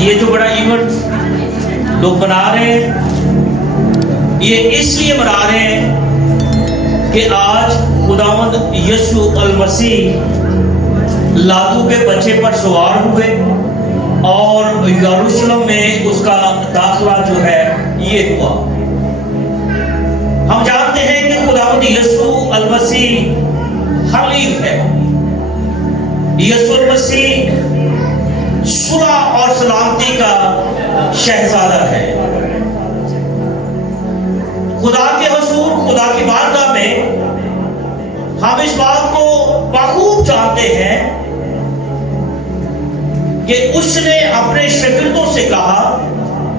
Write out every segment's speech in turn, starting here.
یہ جو بڑا ایونٹ لوگ بنا رہے ہیں یہ اس لیے بنا رہے ہیں کہ آج خداوند یسوع المسیح لادو کے بچے پر سوار ہوئے اور یروشلم میں اس کا داخلہ جو ہے یہ ہوا۔ ہم جانتے ہیں کہ خداوند یسوع المسیح حلیف ہے، یسوع المسیح صلح اور سلامتی کا شہزادہ ہے۔ خدا کے حضور، خدا کی بارگاہ میں ہم اس بات کو بخوب جانتے ہیں کہ اس نے اپنے شاگردوں سے کہا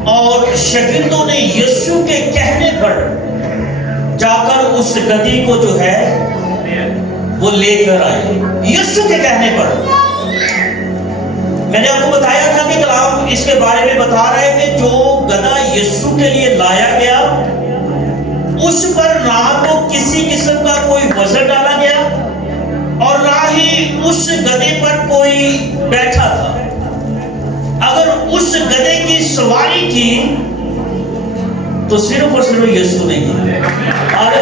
اور شاگردوں نے یسوع کے کہنے پر جا کر اس گدی کو جو ہے وہ لے کر آئے۔ یسوع کے کہنے پر میں نے آپ کو بتایا تھا کہ کلام اس کے بارے میں بتا رہا ہے کہ جو گدھا یسوع کے لیے لایا گیا اس پر نہ تو کسی قسم کا کوئی وزن ڈالا گیا اور نہ ہی اس گدھے پر کوئی بیٹھا تھا۔ اگر اس گدھے کی سواری کی تو صرف اور صرف یسوع نے کی۔ اگر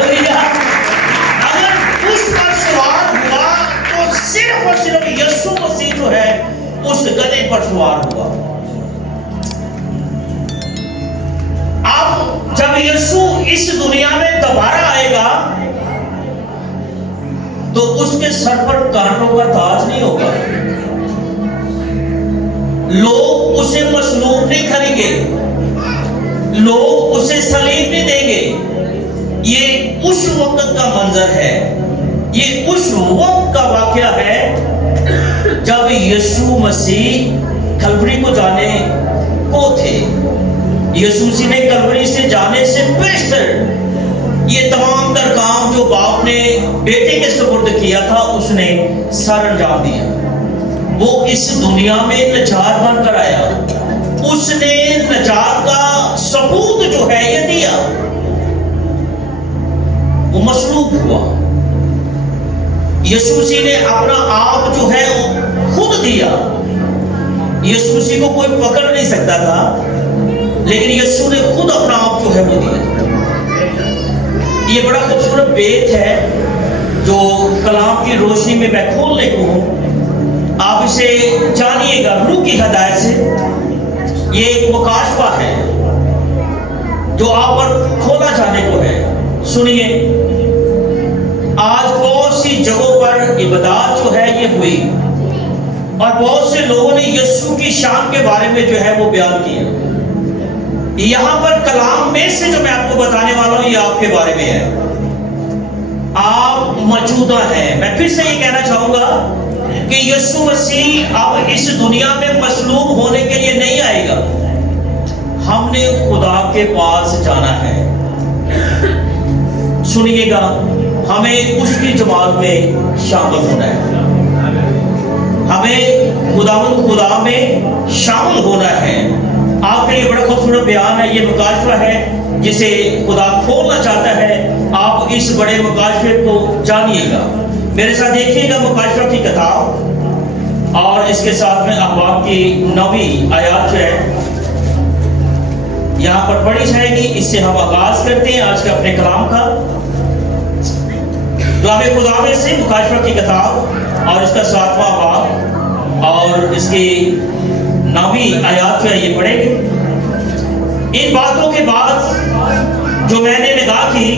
اس پر سوار ہوا تو صرف اور صرف یسوع مسیح جو ہے اس گدھے پر سوار ہوا۔ اب جب یسوع اس دنیا میں دوبارہ آئے گا تو اس کے سر پر کانٹوں کا تاج نہیں ہوگا، لوگ اسے مصلوب نہیں کریں گے، لوگ اسے صلیب نہیں دیں گے۔ یہ اس وقت کا منظر ہے، یہ اس وقت کا واقعہ ہے جب یسوع مسیح کلوری کو جانے کو تھے۔ یسوع مسیح نے کلوری سے جانے سے بیشتر یہ تمام تر کام جو باپ نے بیٹے کے سپرد کیا تھا اس نے سر انجام دیا۔ وہ اس دنیا میں نجات بن کر آیا، اس نے نجات کا ثبوت جو ہے یہ دیا، وہ مصلوب ہوا۔ یسوع مسیح نے اپنا آپ جو ہے خود دیا۔ یسوع مسیح کو کوئی پکڑ نہیں سکتا تھا لیکن یسوع نے خود اپنا آپ جو ہے وہ دیا۔ یہ بڑا خوبصورت بیت ہے جو کلام کی روشنی میں کھولنے کو ہوں، آپ اسے جانیے گا روح کی ہدایت سے۔ یہ ایک مکاشفہ ہے جو آپ پر کھولا جانے کو ہے۔ سنیے، آج بہت سی جگہوں پر عبادات جو ہے یہ ہوئی اور بہت سے لوگوں نے یسوع کی شان کے بارے میں جو ہے وہ بیان کیا۔ یہاں پر کلام میں سے جو میں آپ کو بتانے والا ہوں یہ آپ کے بارے میں ہے۔ آپ موجودہ ہیں۔ میں پھر سے یہ کہنا چاہوں گا کہ یسوع مسیح اب اس دنیا میں مصلوب ہونے کے لیے نہیں آئے گا، ہم نے خدا کے پاس جانا ہے۔ سنیے گا، ہمیں اس کی جماعت میں شامل ہونا ہے، ہمیں خدا میں شامل ہونا ہے۔ آپ کے لیے بڑا خوبصورت بیان ہے، یہ مکاشفہ ہے جسے خدا کھولنا چاہتا ہے۔ آپ اس بڑے مکاشفے کو جانیے گا۔ میرے ساتھ دیکھیے گا مکاشفہ کی کتاب اور اس کے ساتھ میں احباب کی 9ویں آیات جو ہے یہاں پر پڑھی جائے گی۔ اس سے ہم آغاز کرتے ہیں آج کے اپنے کلام کا۔ کلام خدا میں سے مکاشفہ کی کتاب اور اس کا 7واں باب اور اس کی 9ویں آیات جو ہے یہ پڑھیں گے۔ ان باتوں کے بعد جو میں نے نگاہ کی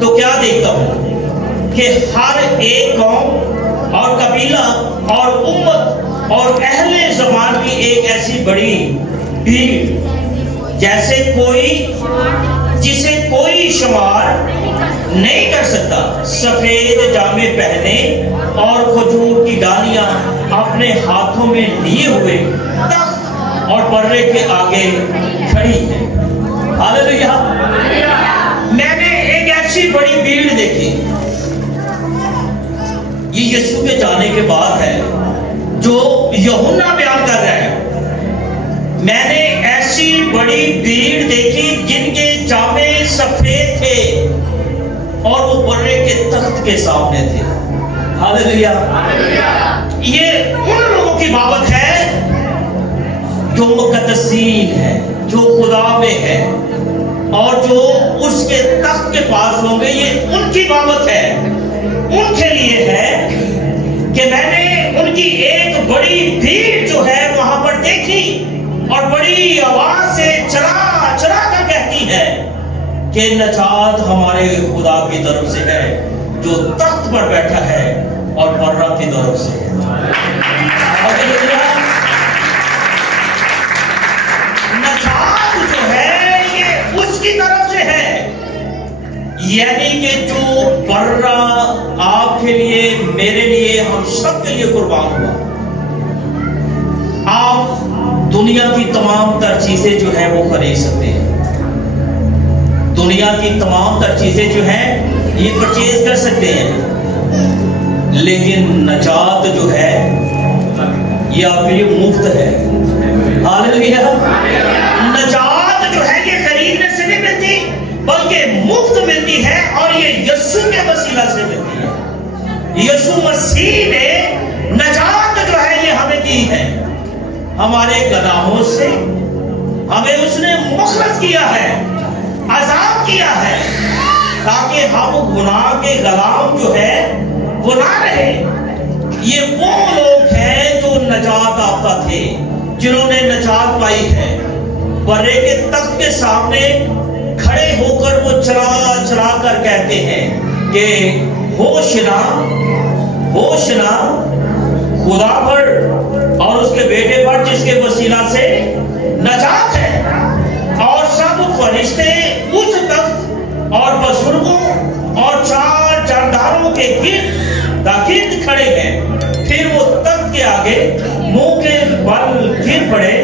تو کیا دیکھتا ہوں کہ ہر ایک قوم اور قبیلہ اور امت اور اہل زبان کی ایک ایسی بڑی بھیڑ جسے کوئی شمار نہیں کر سکتا، سفید جامے پہنے اور کھجور کی ڈالیاں اپنے ہاتھوں میں لیے ہوئے تخت اور پرے کے آگے کھڑی ہے۔ ہاللیلویہ۔ میں نے ایک ایسی بڑی بھیڑ دیکھی، یہ یسوع کے جانے کے بعد ہے جو یوحنا بیان کر رہا ہے۔ میں نے ایسی بڑی بھیڑ دیکھی جن کے جامے سفید تھے اور وہ پرے کے تخت کے سامنے تھے۔ ہاللیلویہ۔ یہ ان لوگوں کی بابت ہے جو مقدسین ہے، جو خدا میں ہے اور جو اس کے تخت کے پاس ہوں گے، یہ ان کی بابت ہے، ان کے لیے ہے کہ میں نے ان کی ایک بڑی بھیڑ جو ہے وہاں پر دیکھی اور بڑی آواز سے چلا چلا کر کہتی ہے کہ نجات ہمارے خدا کی طرف سے ہے جو تخت پر بیٹھا ہے اور برہ کی طرف سے ہے۔ نجات جو ہے یہ اس کی طرف سے ہے، یعنی کہ جو برہ آپ کے لیے، میرے لیے، ہم سب کے لیے قربان ہوا۔ آپ دنیا کی تمام تر چیزیں جو ہیں وہ خرید سکتے ہیں، دنیا کی تمام تر چیزیں جو ہیں یہ پرچیز کر سکتے ہیں، لیکن نجات جو ہے یہ آپ کے لیے مفت ہے۔ ہاللیلویا۔ نجات جو ہے یہ خریدنے سے نہیں ملتی بلکہ مفت ملتی ہے، اور یہ یسوع کے وسیلہ سے ملتی ہے۔ یسوع مسیح نے نجات جو ہے یہ ہمیں دی ہے، ہمارے گناہوں سے ہمیں اس نے مخلص کیا ہے، آزاد کیا ہے، تاکہ ہم گناہ کے غلام جو ہے وہ نہ رہے۔ یہ وہ لوگ ہیں جو نجات یافتہ تھے، جنہوں نے نجات پائی ہے، برے کے تخت کے سامنے کھڑے ہو کر وہ چلا چلا کر کہتے ہیں کہ ہوشنا ہوشنا خدا پر اور اس کے بیٹے پر جس کے وسیلہ سے نجات ہے۔ اور سب فرشتے اس تخت اور بزرگوں اور چار جانداروں کے گرد کھڑے ہیں۔ پھر وہ تخت کے آگے منہ کے بل گر پڑے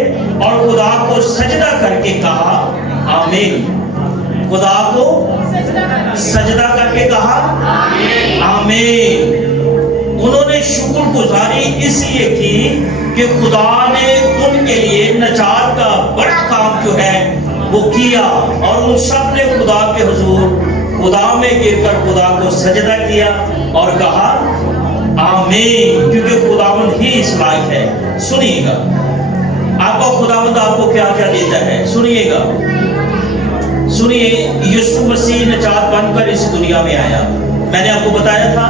اور خدا کو سجدہ کر کے کہا آمین۔ خدا کو سجدہ کر کے کہا آمین۔ انہوں نے شکر گزاری اس لیے کی کہ خدا نے ان کے لیے نجات کا بڑا کام جو ہے وہ کیا، اور ان سب نے خدا کے حضور خدا میں گر کر خدا کو سجدہ کیا اور کہا آمین، کیونکہ خداوند ہی اس لائق ہے۔ سنیے گا آپ کو خداوند آپ کو کیا کیا دیتا ہے، سنیے گا، سنیے۔ یسوع مسیح نجات بن کر اس دنیا میں آیا۔ میں نے آپ کو بتایا تھا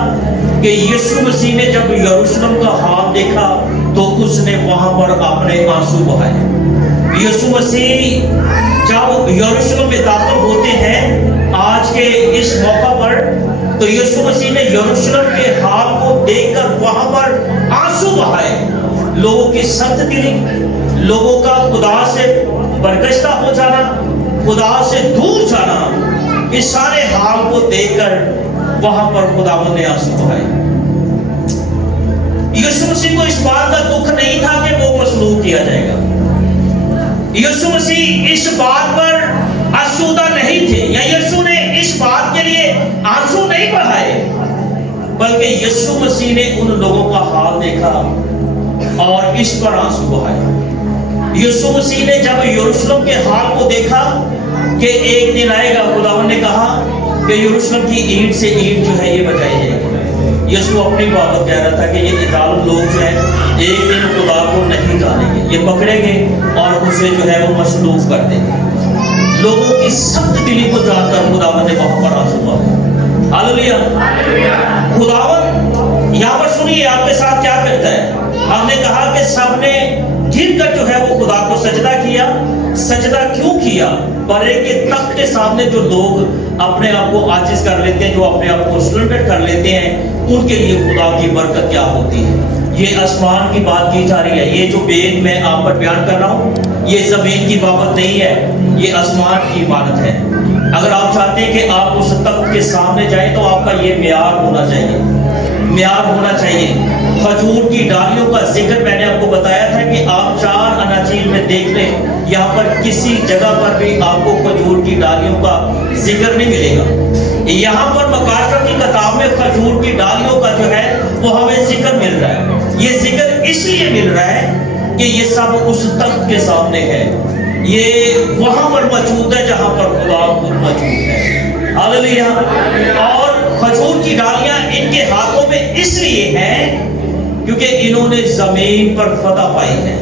کہ یسوع مسیح نے جب یروشلم کا حال دیکھا تو اس نے وہاں پر اپنے آنسو بہائے۔ یسوع مسیح جب یروشلم میں داخل ہوتے ہیں آج کے اس موقع پر، تو یسوع مسیح نے یروشلم کے حال کو دیکھ کر وہاں پر آنسو بہائے۔ لوگوں کی سخت دلی، لوگوں کا خدا سے برگشتہ ہو جانا، خدا سے دور جانا، اس سارے حال کو دیکھ کر وہاں پر خداوند نے آنسو بہائے۔ یسوع مسیح کو اس بات کا دکھ نہیں تھا کہ وہ مصلوب کیا جائے گا۔ یسوع مسیح اس بات پر آسودہ نہیں تھے، یا یسوع نے اس بات کے لیے آنسو نہیں بہائے، بلکہ یسوع مسیح نے ان لوگوں کا حال دیکھا اور اس پر آنسو بہائے۔ یسوع مسیح نے جب یروشلم کے حال کو دیکھا کہ ایک دن آئے گا، خداوند نے کہا کہ یروشلم کی اینٹ سے اینٹ جو ہے یہ بچائی جائے گی۔ یسوع اپنی بابت کہہ رہا تھا کہ یہ ظالم لوگ جو ہیں ایک دن خدا کو نہیں جانیں گے، یہ پکڑیں گے اور اسے جو ہے وہ مصلوب کر دیں گے۔ لوگوں کی سخت دلی کو جان کر خداوند نے وہاں پر آنسو بہائے۔ ہاللیلویا۔ خداوند یہاں پر سنیے آپ کے ساتھ کیا کرتا ہے۔ ہم نے کہا کہ سب نے گر کر جو ہے وہ خدا کو سجدہ کیا۔ سجدہ کیوں کیا؟ برے کے تخت کے سامنے جو لوگ اپنے آپ کو عاجز کر لیتے ہیں، جو اپنے آپ کو سرنڈر کر لیتے ہیں، ان کے لیے خدا کی برکت کیا ہوتی ہے۔ یہ آسمان کی بات کی جا رہی ہے۔ یہ جو بیت میں آپ پر بیان کر رہا ہوں یہ زمین کی بابت نہیں ہے، یہ آسمان کی عبادت ہے۔ اگر آپ چاہتے ہیں کہ آپ اس تخت کے سامنے جائیں تو آپ کا یہ معیار ہونا چاہیے، معیار ہونا چاہیے۔ کھجور کی ڈالیوں کا ذکر میں نے آپ کو بتایا تھا کہ آپ 4 اناجیل میں دیکھ لیں، یہاں پر کسی جگہ پر بھی آپ کو کھجور کی ڈالیوں کا ذکر نہیں ملے گا۔ یہاں پر مکاشفہ کی کتاب میں کھجور کی ڈالیوں کا جو ہے وہ ہمیں ذکر مل رہا ہے۔ یہ ذکر اس لیے مل رہا ہے کہ یہ سب اس تخت کے سامنے ہے، یہ وہاں پر موجود ہے جہاں پر خدا خود موجود ہے۔ ہاللیلویا۔ اور کھجور کی ڈالیاں ان کے ہاتھوں میں اس لیے ہیں کیونکہ انہوں نے زمین پر فتح پائی ہے۔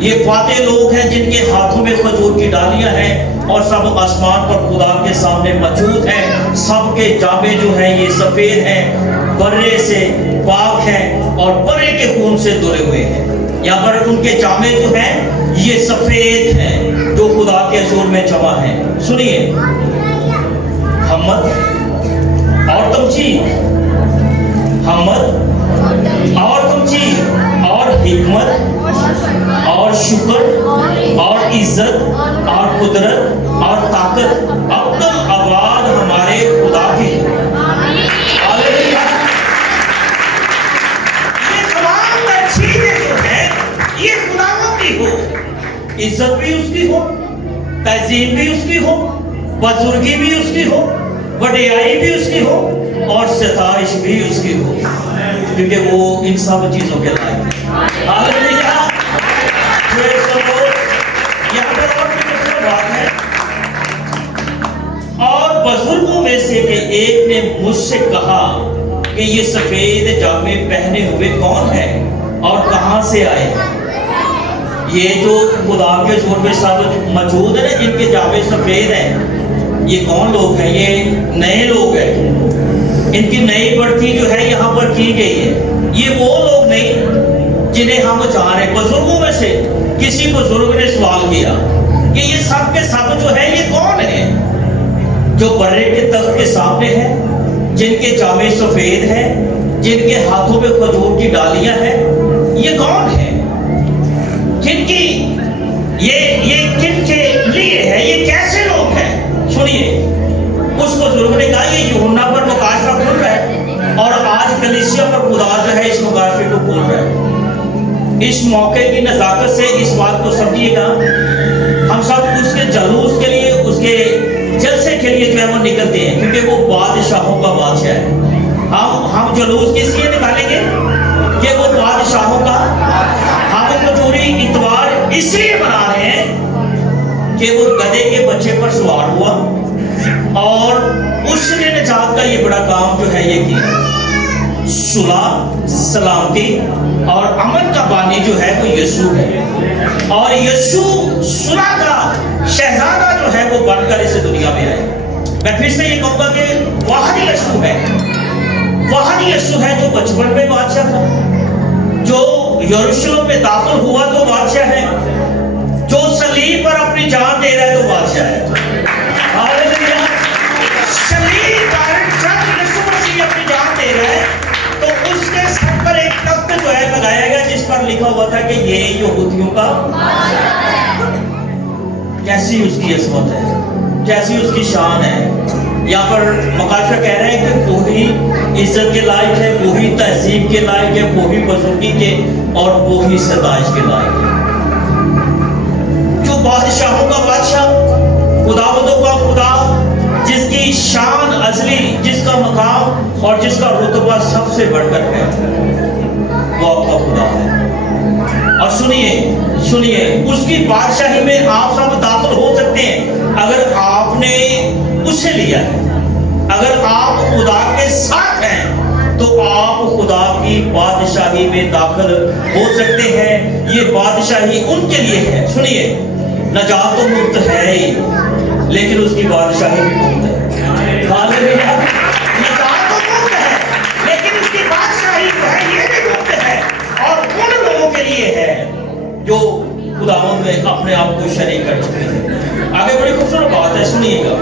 یہ فاتح لوگ ہیں جن کے ہاتھوں میں کھجور کی ڈالیاں ہیں اور سب آسمان پر خدا کے سامنے موجود ہیں. سب کے جامے جو ہیں یہ سفید ہیں, برے سے پاک ہیں اور برے کے خون سے دھلے ہوئے ہیں. یہاں پر ان کے جامے جو ہیں یہ سفید ہیں جو خدا کے حضور میں جمع ہیں. سنیے, حمد اور تمجید, حمد اور تمجید اور حکمت اور شکر اور عزت اور قدرت اور طاقت ابدل آباد ہمارے خدا کی. ہاللیلویا. یہ تمام چیزیں جو ہیں یہ خدا کی ہو, عزت بھی اس کی ہو, تہذیب بھی اس کی ہو, بزرگی بھی اس کی ہو, وڈیائی بھی اس کی ہو اور ستائش بھی اس کی ہو, کیونکہ وہ ان سب چیزوں کے لائق ہے. ہاللیلویا. اور بزرگوں میں سے کہ ایک نے مجھ سے کہا کہ یہ سفید جامے پہنے ہوئے کون ہے اور کہاں سے آئے ہیں؟ یہ جو خدا کے حضور میں سب موجود ہیں جن کے جامے سفید ہیں, یہ کون لوگ ہیں؟ یہ نئے لوگ ہیں. ان کی نئی بڑھتی جو ہے یہاں پر کی گئی ہے. یہ وہ لوگ نہیں جنہیں ہم جان رہے. بزرگوں میں سے کسی بزرگ نے سوال کیا کہ یہ سب کے سب جو ہے یہ کون ہے جو برے کے تخت کے سامنے ہیں, جن کے جامے سفید ہیں, جن کے ہاتھوں میں کھجور کی ڈالیاں ہیں؟ یہ کون ہے؟ کن کی یہ کن کے لیے ہے؟ یہ کیسے لوگ ہیں؟ سنیے, اس بزرگ نے کہا یہ یوحنا پر مکاشفہ کھل رہا ہے اور آج کلیسیا پر خدا جو ہے اس مکاشفے کو کھول رہا ہے. اس موقع کی نزاکت سے اس بات کو سمجھیے گا, ہم سب اس کے جلوس کے لیے, اس کے جلسے کے لیے جو ہے وہ نکلتے ہیں کیونکہ وہ بادشاہوں کا بادشاہ ہے. ہم جلوس کس لیے نکالیں گے کہ وہ بادشاہوں کا. ہم کھجوری اتوار اس لیے منا رہے ہیں کہ وہ گدھے کے بچے پر سوار ہوا اور اس نے نجات کا یہ بڑا کام جو ہے یہ کیا. صلح, سلامتی اور امن کا بانی جو ہے وہ یسوع ہے, اور یسوع صلح کا شہزادہ جو ہے وہ بن کر اس دنیا میں آئے. میں پھر سے یہ کہوں گا کہ واحد یسوع ہے, واحد یسوع ہے جو بچپن میں بادشاہ تھا, جو یروشلم میں داخل ہوا تو بادشاہ ہے, جو صلیب پر اپنی جان دے رہا ہے تو بادشاہ ہے. ہاللیلویا. صلیب پر جب یسوع مسیح اپنی جان دے رہا ہے تو اس کے سر پر ایک تخت جو ہے لگایا گیا جس پر لکھا ہوا تھا کہ یہ یہودیوں کا بادشاہ ہے. کیسی اس کی عظمت ہے, کیسی اس کی شان ہے. یہاں پر مکاشفہ کہہ رہے ہیں کہ وہی عزت کے لائق ہے, وہی تہذیب کے لائق ہے, وہی بزرگی کے اور وہی ستائش کے لائق ہے. جو بادشاہوں کا بادشاہ, خداوندوں کا خدا, جس کی شان ازلی, جس کا مقام اور جس کا رتبہ سب سے بڑھ کر ہے, وہ آپ کا خدا ہے. اور سنیے, اس کی بادشاہی میں آپ سب داخل ہو سکتے ہیں اگر آپ نے اسے لیا ہے. اگر آپ خدا کے ساتھ ہیں تو آپ خدا کی بادشاہی میں داخل ہو سکتے ہیں. یہ بادشاہی ان کے لیے ہے. سنیے, نجات تو مفت ہے ہی, لیکن اس کی بادشاہی بھی مفت ہے. ہاللیلویا. نجات تو مفت ہے لیکن اس کی بادشاہی جو ہے یہ بھی مفت ہے, اور ان لوگوں کے لیے ہے جو خداوند میں اپنے آپ کو شریک کر چکے ہیں. آگے بڑی خوبصورت بات ہے, سنیے گا.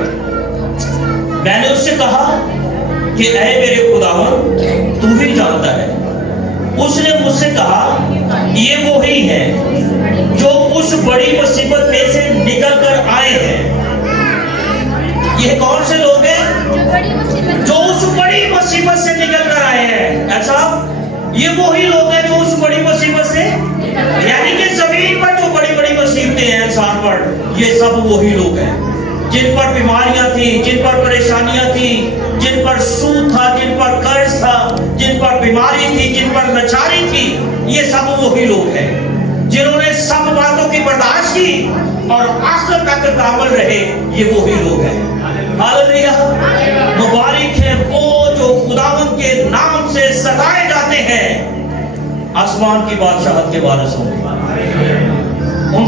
میں نے اس سے کہا کہ اے میرے خداوند, تو ہی جانتا ہے. اس نے مجھ سے کہا یہ وہی ہے جو اس بڑی مصیبت میں سے نکل کر آئے ہیں. یہ کون سے لوگ ہیں جو اس بڑی مصیبت سے نکل کر آئے ہیں؟ ایسا یہ وہی لوگ ہیں جو اس بڑی مصیبت سے, یعنی کہ زمین پر جو بڑی بڑی مصیبتیں ہیں انسان پر, یہ سب وہی لوگ ہیں جن پر بیماریاں تھیں, جن پر پریشانیاں تھیں, جن پر سود تھا, جن پر قرض تھا, جن پر بیماری تھی, جن پر لاچاری تھی. یہ سب وہی لوگ ہیں جنہوں نے سب باتوں کی برداشت کی اور آخر تک کامل رہے. یہ وہی لوگ ہیں. ہاللیلویا. مبارک ہے وہ جو خداوند کے نام سے ستائے جاتے ہیں, آسمان کی بادشاہت کے وارث ہوں.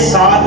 7